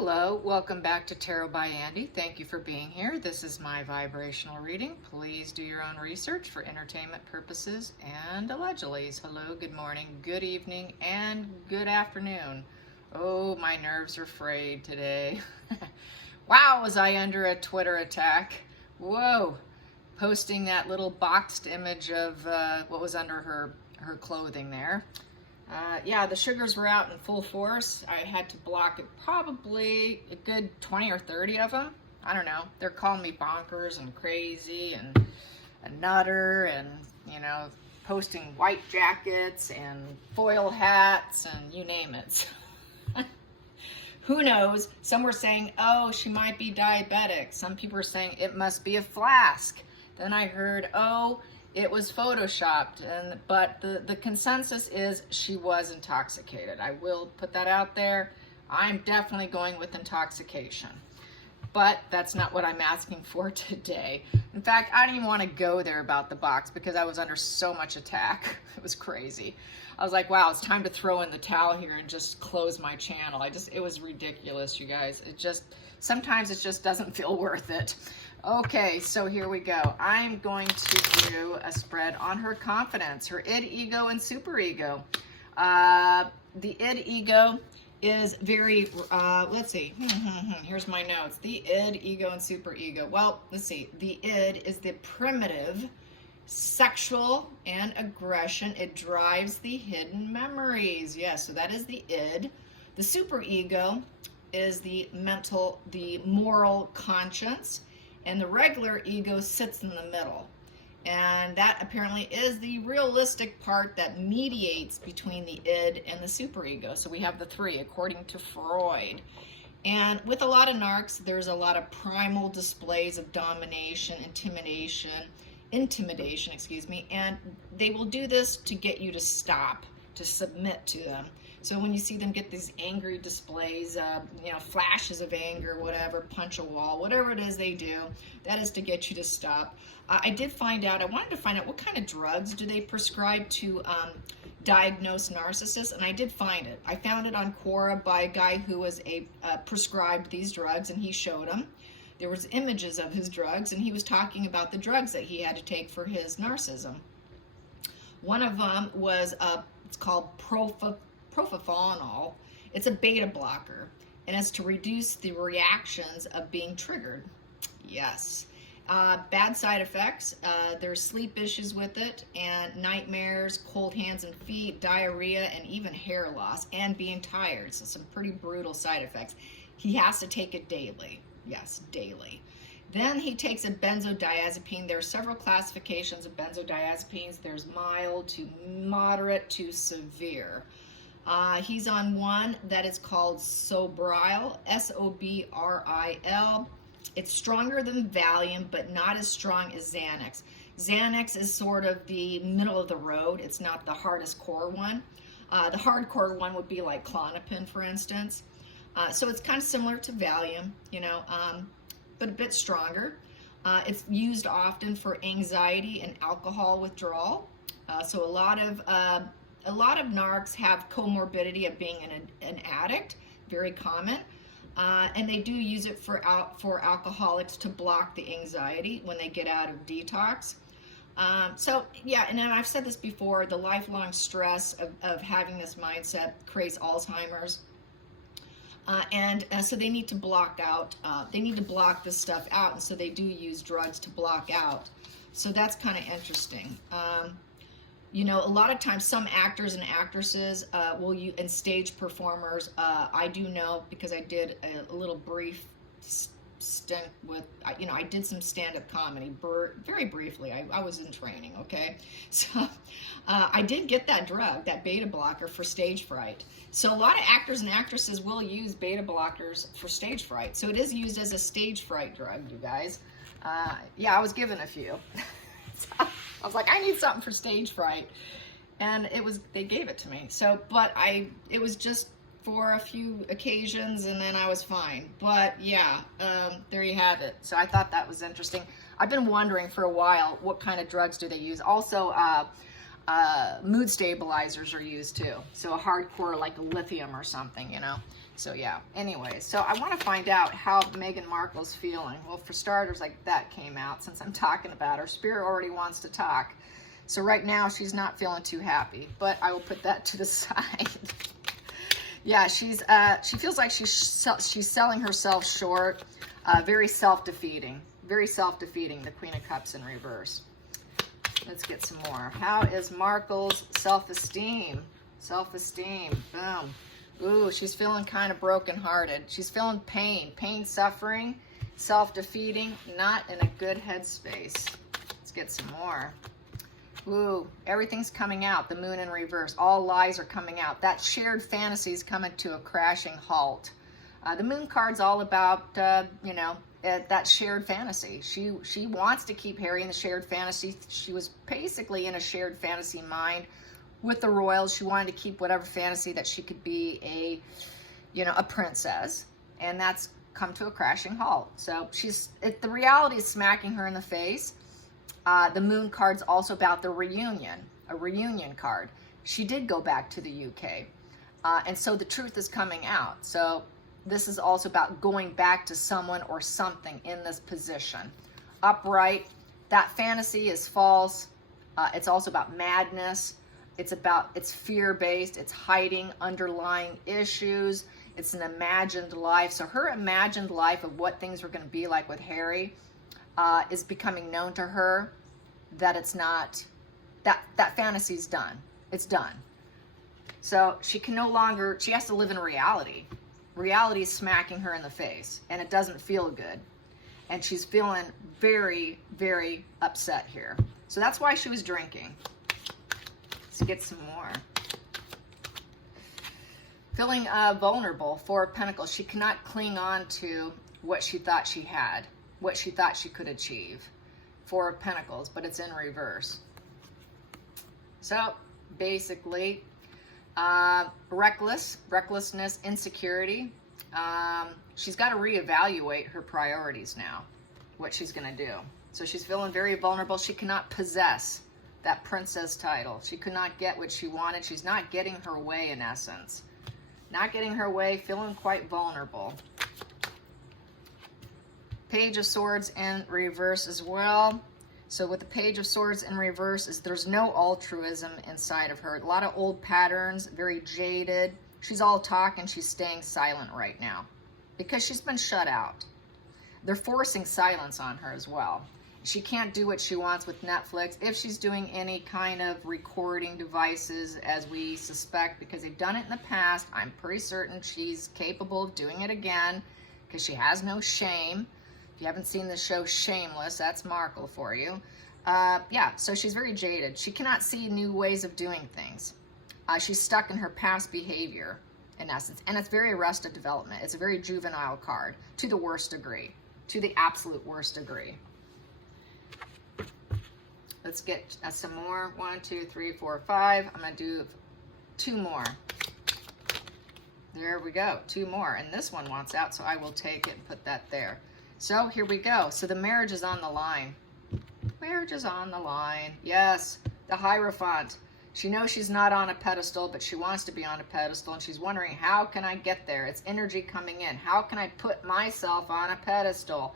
Hello, welcome back to Tarot by Andy. Thank you for being here. This is my vibrational reading. Please do your own research for entertainment purposes and allegedly. Hello, good morning, good evening, and good afternoon. Oh, my nerves are frayed today. Wow, was I under a Twitter attack. Whoa, posting that little boxed image of what was under her clothing there. Yeah, the sugars were out in full force. I had to block it, probably a good 20 or 30 of them. I don't know. They're calling me bonkers and crazy and a nutter and, you know, posting white jackets and foil hats and you name it. Who knows? Some were saying, oh, she might be diabetic. Some people were saying it must be a flask. Then I heard, oh, it was photoshopped, but the consensus is she was intoxicated. I will put that out there. I'm definitely going with intoxication. But that's not what I'm asking for today. In fact, I didn't even want to go there about the box because I was under so much attack. It was crazy. I was like, wow, it's time to throw in the towel here and just close my channel. It was ridiculous, you guys. Sometimes it just doesn't feel worth it. Okay, so here we go. I'm going to do a spread on her confidence, her id, ego, and superego. The id, ego is very, let's see, here's my notes. The id, ego, and superego. Well, let's see. The id is the primitive, sexual, and aggression. It drives the hidden memories. Yes, so that is the id. The superego is the mental, the moral conscience. And the regular ego sits in the middle. And that apparently is the realistic part that mediates between the id and the superego. So we have the three, according to Freud. And with a lot of narcs, there's a lot of primal displays of domination, intimidation, and they will do this to get you to stop, to submit to them. So when you see them get these angry displays, flashes of anger, whatever, punch a wall, whatever it is they do, that is to get you to stop. I wanted to find out what kind of drugs do they prescribe to diagnose narcissists, and I did find it. I found it on Quora by a guy who was prescribed these drugs, and he showed them. There was images of his drugs, and he was talking about the drugs that he had to take for his narcissism. One of them was, it's called propofol. It's a beta blocker, and it's to reduce the reactions of being triggered. Yes. Bad side effects. There's sleep issues with it, and nightmares, cold hands and feet, diarrhea, and even hair loss, and being tired. So some pretty brutal side effects. He has to take it daily. Yes, daily. Then he takes a benzodiazepine. There are several classifications of benzodiazepines. There's mild to moderate to severe. He's on one that is called Sobril, S-O-B-R-I-L. It's stronger than Valium, but not as strong as Xanax. Xanax is sort of the middle of the road. It's not the hardest core one. The hardcore one would be like Klonopin, for instance. So it's kind of similar to Valium, but a bit stronger. It's used often for anxiety and alcohol withdrawal. So a lot of narcs have comorbidity of being an addict, very common, and they do use it for alcoholics to block the anxiety when they get out of detox. So yeah, and then I've said this before, the lifelong stress of having this mindset creates Alzheimer's. So they need to block out, they need to block this stuff out, and so they do use drugs to block out. So that's kind of interesting. A lot of times some actors and actresses will use, and stage performers, I do know because I did a little brief stint with, I did some stand-up comedy very briefly. I was in training, okay? So I did get that drug, that beta blocker, for stage fright. So a lot of actors and actresses will use beta blockers for stage fright. So it is used as a stage fright drug, you guys. Yeah, I was given a few. I was like, I need something for stage fright. And they gave it to me. So, but it was just for a few occasions, and then I was fine. But yeah, there you have it. So I thought that was interesting. I've been wondering for a while, what kind of drugs do they use? Also, mood stabilizers are used too. So a hardcore like lithium or something, So yeah, anyway, so I want to find out how Meghan Markle's feeling. Well, for starters, like that came out since I'm talking about her. Spirit already wants to talk. So right now she's not feeling too happy, but I will put that to the side. Yeah, she feels like she's selling herself short, very self-defeating, the Queen of Cups in reverse. Let's get some more. How is Markle's self-esteem? Self-esteem, boom. Ooh, she's feeling kind of brokenhearted. She's feeling pain, suffering, self-defeating, not in a good headspace. Let's get some more. Ooh, everything's coming out. The moon in reverse. All lies are coming out. That shared fantasy is coming to a crashing halt. The moon card's all about, you know, that shared fantasy. She wants to keep Harry in the shared fantasy. She was basically in a shared fantasy mind with the royals. She wanted to keep whatever fantasy that she could be a princess, and that's come to a crashing halt. So the reality is smacking her in the face. The moon card's also about the reunion, a reunion card. She did go back to the UK, and so the truth is coming out. So this is also about going back to someone or something in this position. Upright, that fantasy is false. It's also about madness. It's fear-based, it's hiding underlying issues, it's an imagined life. So her imagined life of what things were going to be like with Harry is becoming known to her, that it's not, that fantasy's done. It's done. So she can no longer, she has to live in reality. Reality is smacking her in the face, and it doesn't feel good. And she's feeling very, very upset here. So that's why she was drinking. Let's get some more. Feeling vulnerable, Four of Pentacles. She cannot cling on to what she thought she had, what she thought she could achieve. Four of Pentacles, but it's in reverse. So basically, recklessness, insecurity. She's got to reevaluate her priorities now, what she's going to do. So she's feeling very vulnerable. She cannot possess that princess title. She could not get what she wanted. She's not getting her way, in essence. Not getting her way, feeling quite vulnerable. Page of Swords in reverse as well. So with the Page of Swords in reverse, there's no altruism inside of her. A lot of old patterns, very jaded. She's all talk and she's staying silent right now because she's been shut out. They're forcing silence on her as well. She can't do what she wants with Netflix. If she's doing any kind of recording devices, as we suspect, because they've done it in the past, I'm pretty certain she's capable of doing it again because she has no shame. If you haven't seen the show Shameless, that's Markle for you. Yeah, so she's very jaded. She cannot see new ways of doing things. She's stuck in her past behavior, in essence. And it's very Arrested Development. It's a very juvenile card, to the worst degree, to the absolute worst degree. Let's get some more. 1, 2, 3, 4, 5. I'm going to do 2 more. There we go. 2 more. And this one wants out, so I will take it and put that there. So here we go. So the marriage is on the line. Marriage is on the line. Yes, the Hierophant. She knows she's not on a pedestal, but she wants to be on a pedestal, and she's wondering, how can I get there? It's energy coming in. How can I put myself on a pedestal?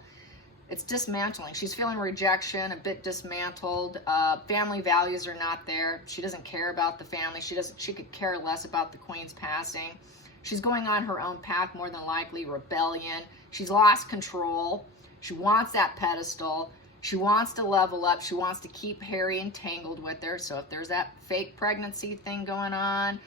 It's dismantling. She's feeling rejection, a bit dismantled. Family values are not there. She doesn't care about the family. She could care less about the Queen's passing. She's going on her own path, more than likely, rebellion. She's lost control. She wants that pedestal. She wants to level up. She wants to keep Harry entangled with her. So if there's that fake pregnancy thing going on,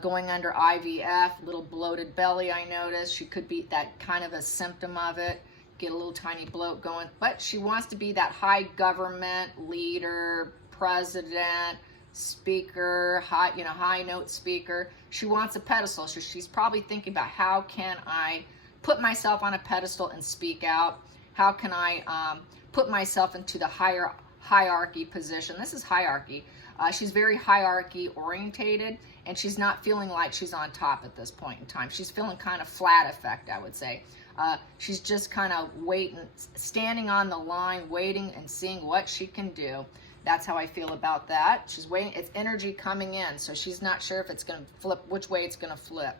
going under IVF, little bloated belly, I noticed. She could be that kind of a symptom of it. Get a little tiny bloat going. But she wants to be that high government leader, president, speaker, high note speaker. She wants a pedestal. So she's probably thinking about, how can I put myself on a pedestal and speak out? How can I put myself into the higher hierarchy position? This is hierarchy. She's very hierarchy orientated, and she's not feeling like she's on top at this point in time. She's feeling kind of flat effect, I would say. She's just kind of waiting, standing on the line, waiting and seeing what she can do. That's how I feel about that. She's waiting. It's energy coming in, so she's not sure if it's going to flip, which way it's going to flip.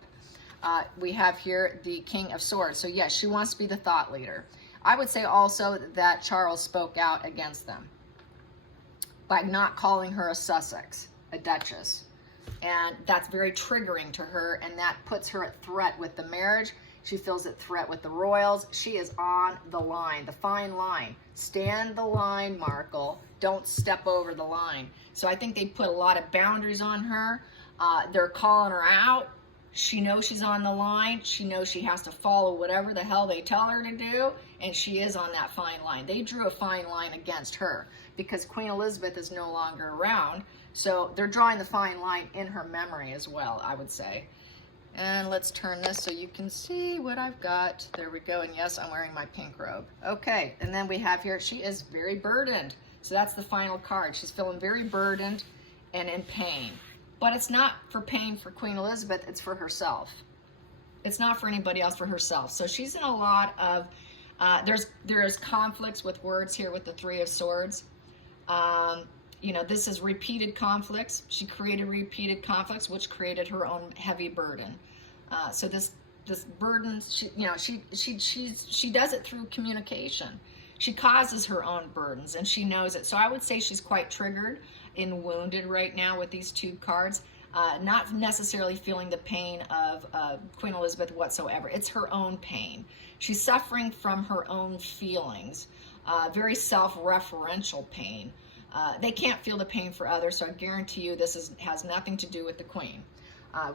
We have here the King of Swords. So yes, she wants to be the thought leader. I would say also that Charles spoke out against them by not calling her a Sussex, a Duchess. And that's very triggering to her, and that puts her at threat with the marriage. She feels at threat with the royals. She is on the line, the fine line. Stand the line, Markle. Don't step over the line. So I think they put a lot of boundaries on her. They're calling her out. She knows she's on the line. She knows she has to follow whatever the hell they tell her to do, and she is on that fine line. They drew a fine line against her because Queen Elizabeth is no longer around. So they're drawing the fine line in her memory as well, I would say. And let's turn this so you can see what I've got. There we go. And yes, I'm wearing my pink robe. Okay, and then we have here, she is very burdened. So that's the final card. She's feeling very burdened and in pain. But it's not for pain for Queen Elizabeth, it's for herself. It's not for anybody else, for herself. So she's in a lot of, there's conflicts with words here with the Three of Swords. You know, this is repeated conflicts. She created repeated conflicts, which created her own heavy burden. So this burden, she does it through communication. She causes her own burdens, and she knows it. So I would say she's quite triggered and wounded right now with these two cards. Not necessarily feeling the pain of Queen Elizabeth whatsoever. It's her own pain. She's suffering from her own feelings, very self-referential pain. They can't feel the pain for others, so I guarantee you this has nothing to do with the Queen,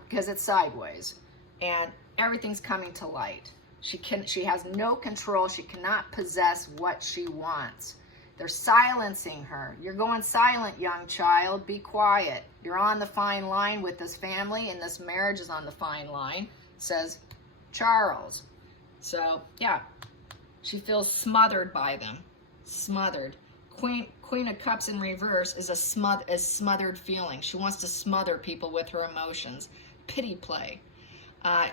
because it's sideways, and everything's coming to light. She has no control. She cannot possess what she wants. They're silencing her. You're going silent, young child. Be quiet. You're on the fine line with this family, and this marriage is on the fine line, says Charles. So yeah, she feels smothered by them. Smothered. Queen of Cups in reverse is a smothered feeling. She wants to smother people with her emotions. Pity play.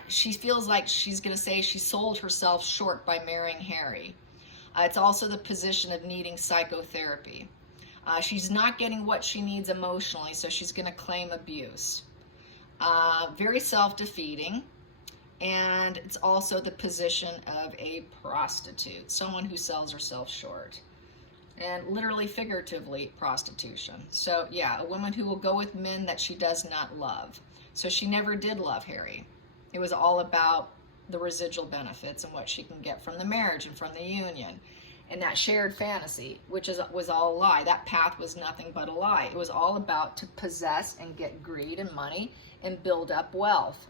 She feels like she's going to say she sold herself short by marrying Harry. It's also the position of needing psychotherapy. She's not getting what she needs emotionally, so she's going to claim abuse. Very self-defeating. And it's also the position of a prostitute, someone who sells herself short. And literally, figuratively, prostitution. So yeah, a woman who will go with men that she does not love. So she never did love Harry. It was all about the residual benefits and what she can get from the marriage and from the union. And that shared fantasy, which was all a lie. That path was nothing but a lie. It was all about to possess and get greed and money and build up wealth.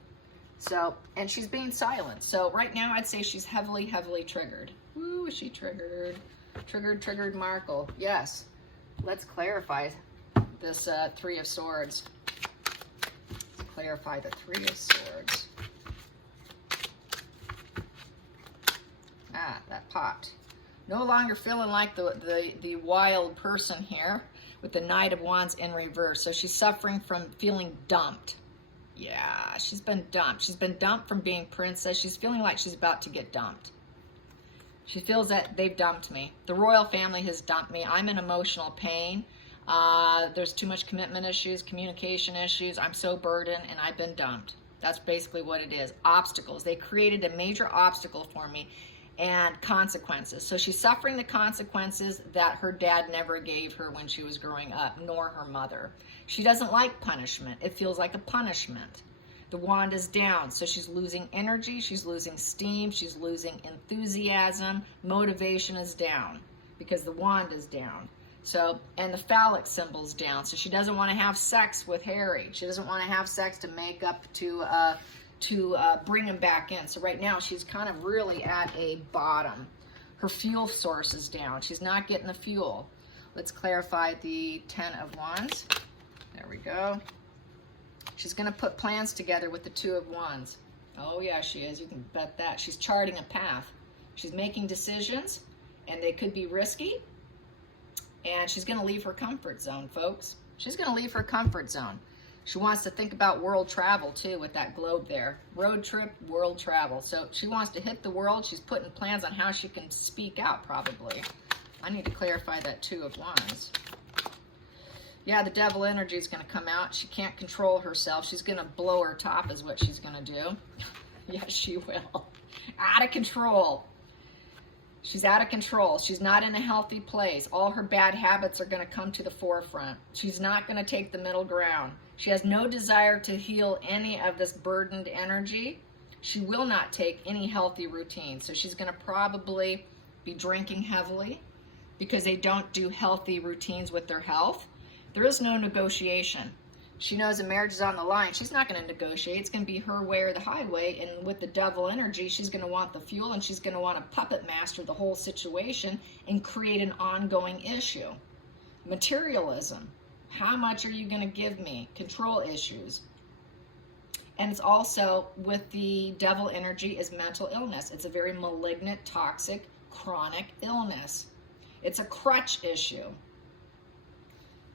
So, and she's being silent. So right now I'd say she's heavily, heavily triggered. Ooh, is she triggered? Triggered Markle. Yes. Let's clarify this Three of Swords. Let's clarify the Three of Swords. Ah, that popped. No longer feeling like the wild person here with the Knight of Wands in reverse. So she's suffering from feeling dumped. Yeah, she's been dumped. She's been dumped from being princess. She's feeling like she's about to get dumped. She feels that they've dumped me. The royal family has dumped me. I'm in emotional pain. There's too much commitment issues, communication issues. I'm so burdened, and I've been dumped. That's basically what it is. Obstacles. They created a major obstacle for me, and consequences. So she's suffering the consequences that her dad never gave her when she was growing up, nor her mother. She doesn't like punishment. It feels like a punishment. The wand is down, so she's losing energy, she's losing steam, she's losing enthusiasm, motivation is down because the wand is down. So, and the phallic symbol's down, so she doesn't want to have sex with Harry. She doesn't want to have sex to make up to bring him back in. So right now she's kind of really at a bottom. Her fuel source is down. She's not getting the fuel. Let's clarify the Ten of Wands. There we go. She's going to put plans together with the Two of Wands. Oh yeah, she is. You can bet that. She's charting a path. She's making decisions, and they could be risky. And she's going to leave her comfort zone, folks. She's going to leave her comfort zone. She wants to think about world travel, too, with that globe there. Road trip, world travel. So she wants to hit the world. She's putting plans on how she can speak out, probably. I need to clarify that Two of Wands. Yeah, the devil energy is going to come out. She can't control herself. She's going to blow her top is what she's going to do. Yes, she will. Out of control. She's out of control. She's not in a healthy place. All her bad habits are going to come to the forefront. She's not going to take the middle ground. She has no desire to heal any of this burdened energy. She will not take any healthy routine. So she's going to probably be drinking heavily because they don't do healthy routines with their health. There is no negotiation. She knows a marriage is on the line. She's not going to negotiate. It's going to be her way or the highway. And with the devil energy, she's going to want the fuel, and she's going to want to puppet master the whole situation and create an ongoing issue. Materialism. How much are you going to give me? Control issues. And it's also, with the devil energy, is mental illness. It's a very malignant, toxic, chronic illness. It's a crutch issue.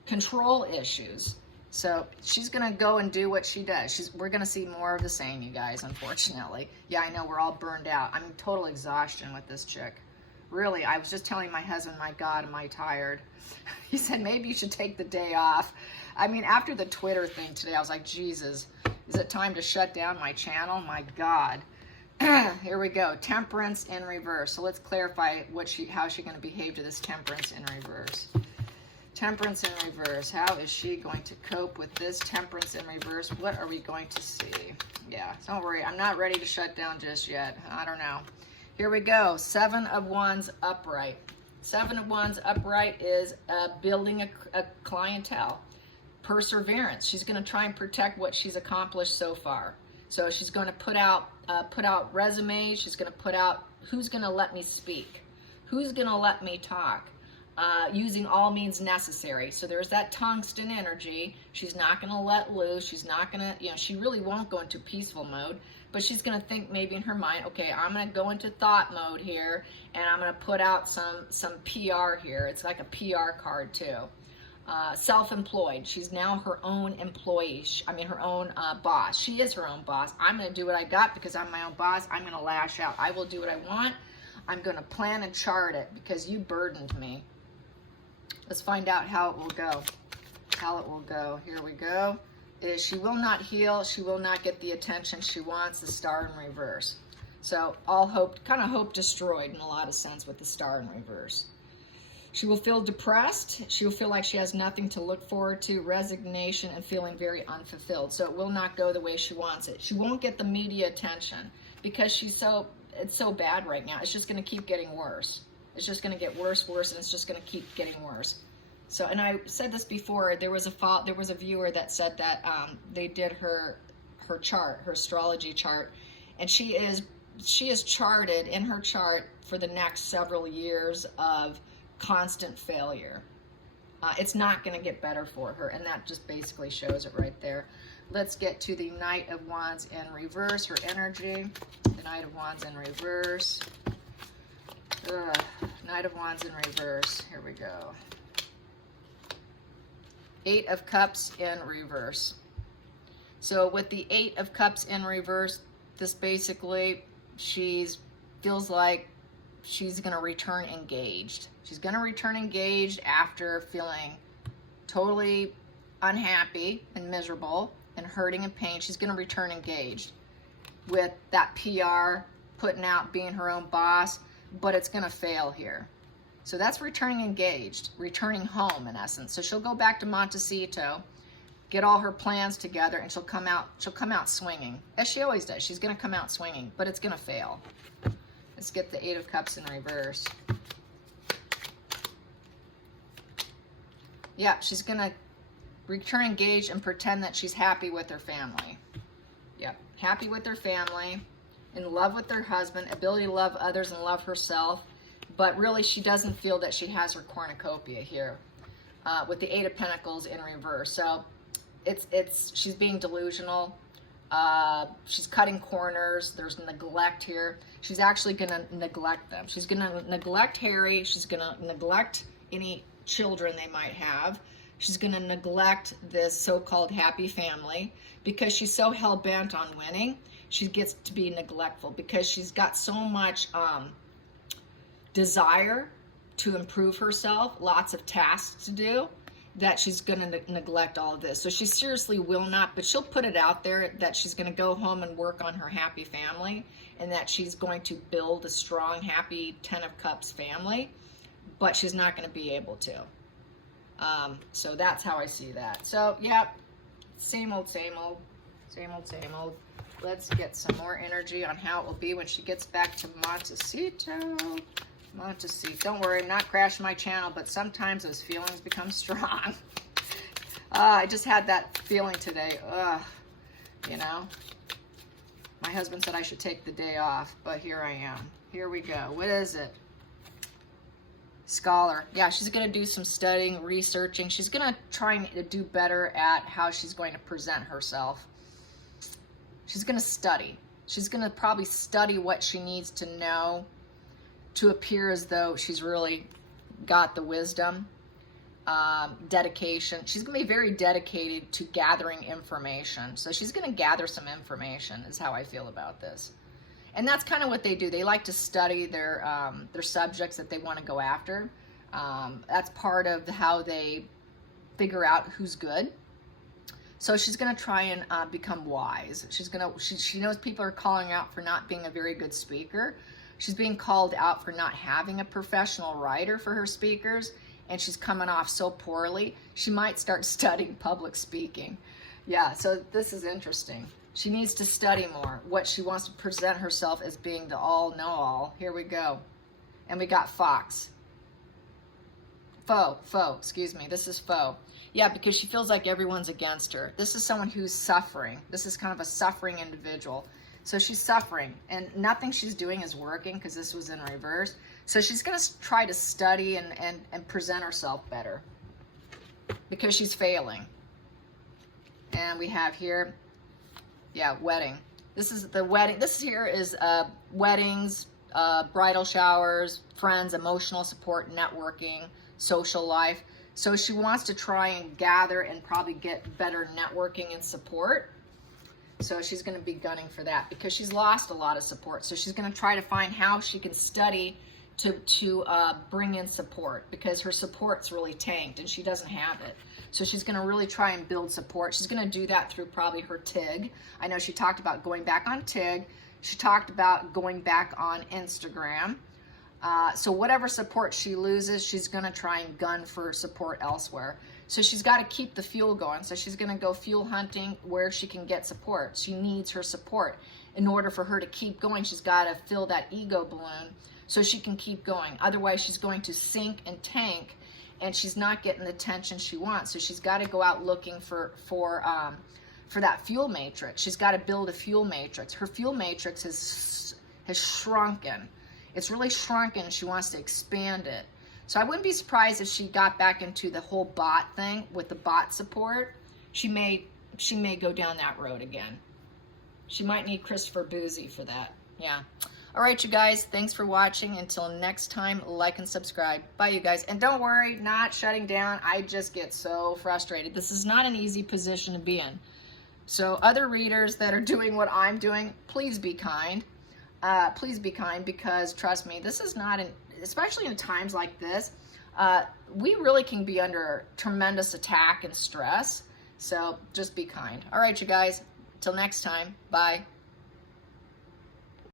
Control issues. So she's going to go and do what she does. We're going to see more of the same, you guys, unfortunately. Yeah, I know, we're all burned out. I'm in total exhaustion with this chick. Really, I was just telling my husband, my God, am I tired? He said, maybe you should take the day off. I mean, after the Twitter thing today, I was like, Jesus, is it time to shut down my channel? My God. Here we go. Temperance in reverse. So let's clarify how she's going to behave to this temperance in reverse. Temperance in reverse. How is she going to cope with this temperance in reverse? What are we going to see? Yeah, don't worry. I'm not ready to shut down just yet. I don't know. Here we go. 7 of Wands upright. 7 of Wands upright is building a clientele. Perseverance. She's going to try and protect what she's accomplished so far. So she's going to put out resumes. She's going to put out who's going to let me speak, who's going to let me talk. Using all means necessary. So there's that tungsten energy. She's not going to let loose. She's not going to, she really won't go into peaceful mode, but she's going to think maybe in her mind, okay, I'm going to go into thought mode here, and I'm going to put out some PR here. It's like a PR card too. Self-employed. She's now her own employee. Her own boss. She is her own boss. I'm going to do what I got because I'm my own boss. I'm going to lash out. I will do what I want. I'm going to plan and chart it because you burdened me. Let's find out how it will go. How it will go. Here we go. She will not heal. She will not get the attention she wants. The star in reverse. So all hope, kind of hope destroyed in a lot of sense with the star in reverse. She will feel depressed. She will feel like she has nothing to look forward to, resignation, and feeling very unfulfilled. So it will not go the way she wants it. She won't get the media attention because it's so bad right now. It's just going to keep getting worse. It's just going to get worse, and it's just going to keep getting worse. So, and I said this before, there was a viewer that said that they did her chart, her astrology chart, and she is charted in her chart for the next several years of constant failure. It's not going to get better for her, and that just basically shows it right there. Let's get to the Knight of Wands in reverse, her energy. The Knight of Wands in reverse. Knight of Wands in reverse. Here we go. 8 of Cups in reverse. So with the 8 of Cups in reverse, this basically, feels like she's going to return engaged. She's going to return engaged after feeling totally unhappy and miserable and hurting and pain. She's going to return engaged with that PR, putting out, being her own boss, but it's going to fail here. So that's returning engaged, returning home in essence. So she'll go back to Montecito, get all her plans together, and she'll come out swinging, as she always does. She's going to come out swinging, but it's going to fail. Let's get the 8 of Cups in reverse. Yeah, she's going to return engaged and pretend that she's happy with her family. Yep, happy with her family, in love with her husband, ability to love others and love herself, but really she doesn't feel that she has her cornucopia here with the 8 of Pentacles in reverse. So she's being delusional. She's cutting corners. There's neglect here. She's actually going to neglect them. She's going to neglect Harry. She's going to neglect any children they might have. She's going to neglect this so-called happy family because she's so hell-bent on winning. She gets to be neglectful because she's got so much desire to improve herself, lots of tasks to do, that she's going to neglect all of this. So she seriously will not, but she'll put it out there that she's going to go home and work on her happy family, and that she's going to build a strong, happy 10 of Cups family, but she's not going to be able to. So that's how I see that. So, yeah, same old, same old, same old, same old. Let's get some more energy on how it will be when she gets back to Montecito. Montecito. Don't worry, I'm not crashing my channel, but sometimes those feelings become strong. I just had that feeling today. You know, my husband said I should take the day off, but here I am. Here we go. What is it? Scholar. Yeah, she's going to do some studying, researching. She's going to try to do better at how she's going to present herself. She's going to study. She's going to probably study what she needs to know to appear as though she's really got the wisdom, dedication. She's going to be very dedicated to gathering information. So she's going to gather some information is how I feel about this. And that's kind of what they do. They like to study their subjects that they want to go after. That's part of how they figure out who's good. So she's going to try and become wise. She knows people are calling out for not being a very good speaker. She's being called out for not having a professional writer for her speakers, and she's coming off so poorly. She might start studying public speaking. Yeah, so this is interesting. She needs to study more what she wants to present herself as being the all-know-all. Here we go. And we got Fox. Foe, excuse me. This is foe. Yeah, because she feels like everyone's against her. This is someone who's suffering. This is kind of a suffering individual. So she's suffering, and nothing she's doing is working because this was in reverse. So she's going to try to study and present herself better because she's failing. And we have here, yeah, wedding. This is the wedding. This here is weddings, bridal showers, friends, emotional support, networking, social life. So she wants to try and gather and probably get better networking and support. So she's going to be gunning for that because she's lost a lot of support. So she's going to try to find how she can study to bring in support because her support's really tanked and she doesn't have it. So she's going to really try and build support. She's going to do that through probably her TIG. I know she talked about going back on TIG. She talked about going back on Instagram. So whatever support she loses, she's going to try and gun for support elsewhere. So she's got to keep the fuel going. So she's going to go fuel hunting where she can get support. She needs her support. In order for her to keep going, she's got to fill that ego balloon so she can keep going. Otherwise, she's going to sink and tank, and she's not getting the attention she wants. So she's got to go out looking for that fuel matrix. She's got to build a fuel matrix. Her fuel matrix has shrunken. It's really shrunken. She wants to expand it. So I wouldn't be surprised if she got back into the whole bot thing with the bot support. She may go down that road again. She might need Christopher Boozy for that. Yeah. All right, you guys. Thanks for watching. Until next time, like and subscribe. Bye, you guys. And don't worry, not shutting down. I just get so frustrated. This is not an easy position to be in. So other readers that are doing what I'm doing, please be kind. Please be kind because, trust me, this is not especially in times like this, we really can be under tremendous attack and stress. So just be kind. All right, you guys. Till next time. Bye.